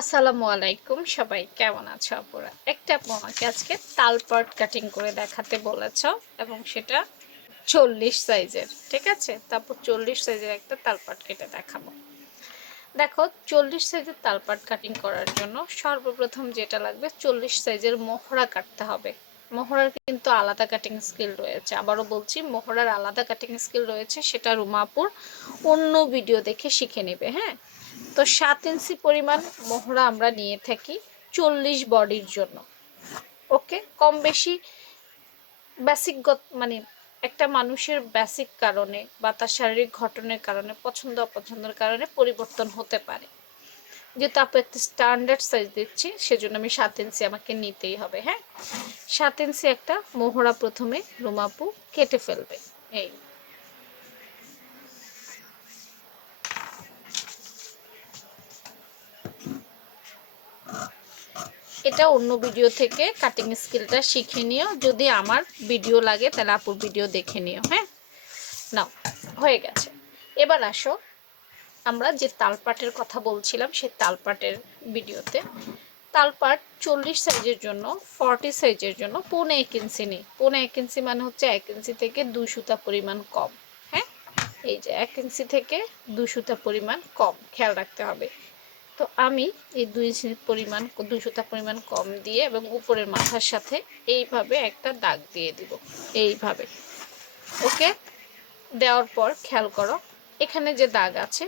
আসসালামু আলাইকুম। সবাই কেমন আছো আপুরা? একটা আপু আমাকে আজকে তালপাট কাটিং করে দেখাতে বলেছ এবং সেটা চল্লিশ সাইজের ঠিক আছে? তারপর চল্লিশ সাইজের একটা তালপাট কেটে দেখাবো। দেখো, চল্লিশ সাইজের তালপাট কাটিং করার জন্য সর্বপ্রথম যেটা লাগবে, চল্লিশ সাইজের মোহরা কাটতে হবে। মোহরার কিন্তু আলাদা কাটিং স্কিল রয়েছে। আবারও বলছি, মোহরার আলাদা কাটিং স্কিল রয়েছে, সেটা রুমাপুর অন্য ভিডিও দেখে শিখে নেবে হ্যাঁ? তো সাত ইঞ্চি পরিমাণ মোহরা আমরা নিয়ে থাকি চল্লিশ বডির জন্য। ওকে? কম বেশি বেসিক মানে একটা মানুষের বেসিক কারণে বা তার শারীরিক ঘটনের কারণে পছন্দ অপছন্দের কারণে পরিবর্তন হতে পারে। যেহেতু আপু একটা স্ট্যান্ডার্ড সাইজ দিচ্ছি, সেজন্য আমি সাত ইঞ্চি আমাকে নিতেই হবে হ্যাঁ? সাত ইঞ্চি একটা মোহরা প্রথমে রুমাপু কেটে ফেলবে, এই। এটা অন্য ভিডিও থেকে কাটিং স্কিলটা শিখে নিও, যদি আমার ভিডিও লাগে তাহলে আপুর ভিডিও দেখে নিও হ্যাঁ? নাও, হয়ে গেছে। এবার আসো আমরা যে তালপাটের কথা বলছিলাম সেই তালপাটের ভিডিওতে, তালপাট চল্লিশ সাইজের জন্য, ফর্টি সাইজের জন্য পৌনে এক ইঞ্চি নেই। পৌনে এক ইঞ্চি মানে হচ্ছে এক ইঞ্চি থেকে দুই সুতা পরিমাণ কম হ্যাঁ? এই যে এক ইঞ্চি থেকে দুই সুতা পরিমাণ কম, খেয়াল রাখতে হবে। তো আমি এই দুই পরিমাণ দুই সুতা পরিমাণ কম দিয়ে এবং উপরের মাথার সাথে এইভাবে একটা দাগ দিয়ে দিব, এইভাবে। ওকে? দেওয়ার পর খেয়াল করো, এখানে যে দাগ আছে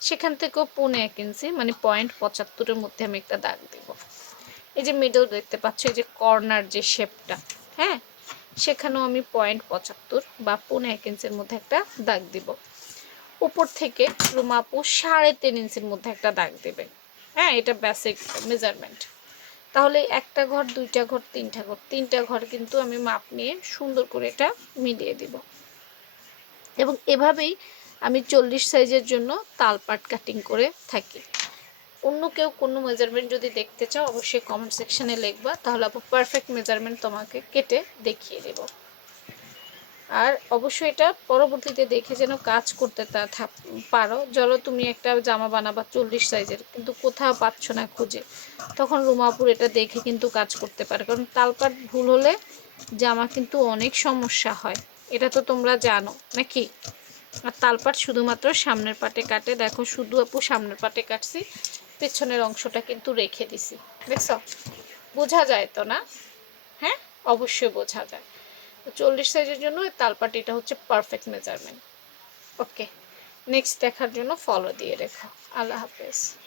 সেখান থেকেও পৌনে এক ইঞ্চি মানে পয়েন্ট পঁচাত্তরের মধ্যে আমি একটা দাগ দিব। এই যে মিডল দেখতে পাচ্ছ, এই যে কর্নার যে শেপটা হ্যাঁ? সেখানেও আমি পয়েন্ট পঁচাত্তর বা পৌনে এক ইঞ্চির মধ্যে একটা দাগ দিব। উপর থেকে রুমাপু সাড়ে তিন ইঞ্চির মধ্যে একটা দাগ দেবে। হ্যাঁ এটা বেসিক মেজারমেন্ট তাহলে একটা ঘর, দুইটা ঘর, তিনটা ঘর তিনটা ঘর কিন্তু আমি মাপ নিয়ে সুন্দর করে এটা মিলিয়ে দিব। এবং এভাবেই আমি চল্লিশ সাইজের জন্য তালপাট কাটিং করে থাকি। অন্য কেউ কোনো মেজারমেন্ট যদি দেখতে চাও, অবশ্যই কমেন্ট সেকশানে লিখবা, তাহলে আপু পারফেক্ট মেজারমেন্ট তোমাকে কেটে দেখিয়ে দেবো। আর অবশ্যই এটা পরবর্তীতে দেখে যেন কাজ করতে তা পারো। চলো তুমি একটা জামা বানাবা চল্লিশ সাইজের, কিন্তু কোথাও পাচ্ছ না খুঁজে। তখন রুমাপুর এটা দেখে কিন্তু কাজ করতে পারে, কারণ তালপাট ভুল হলে জামা কিন্তু অনেক সমস্যা হয়। এটা তো তোমরা জানো, নাকি? আর তালপাট শুধুমাত্র সামনের পাটে কাটে। দেখো, শুধু আপু সামনের পাটে কাটছি, পেছনের অংশটা কিন্তু রেখে দিছি। দেখছ? বোঝা যায় তো না? হ্যাঁ? অবশ্যই বোঝা যায়। চল্লিশ সাইজের জন্য ওই তালপাটিটা হচ্ছে পারফেক্ট মেজারমেন্ট ওকে নেক্সট দেখার জন্য ফলো দিয়ে রেখো। আল্লাহ হাফেজ।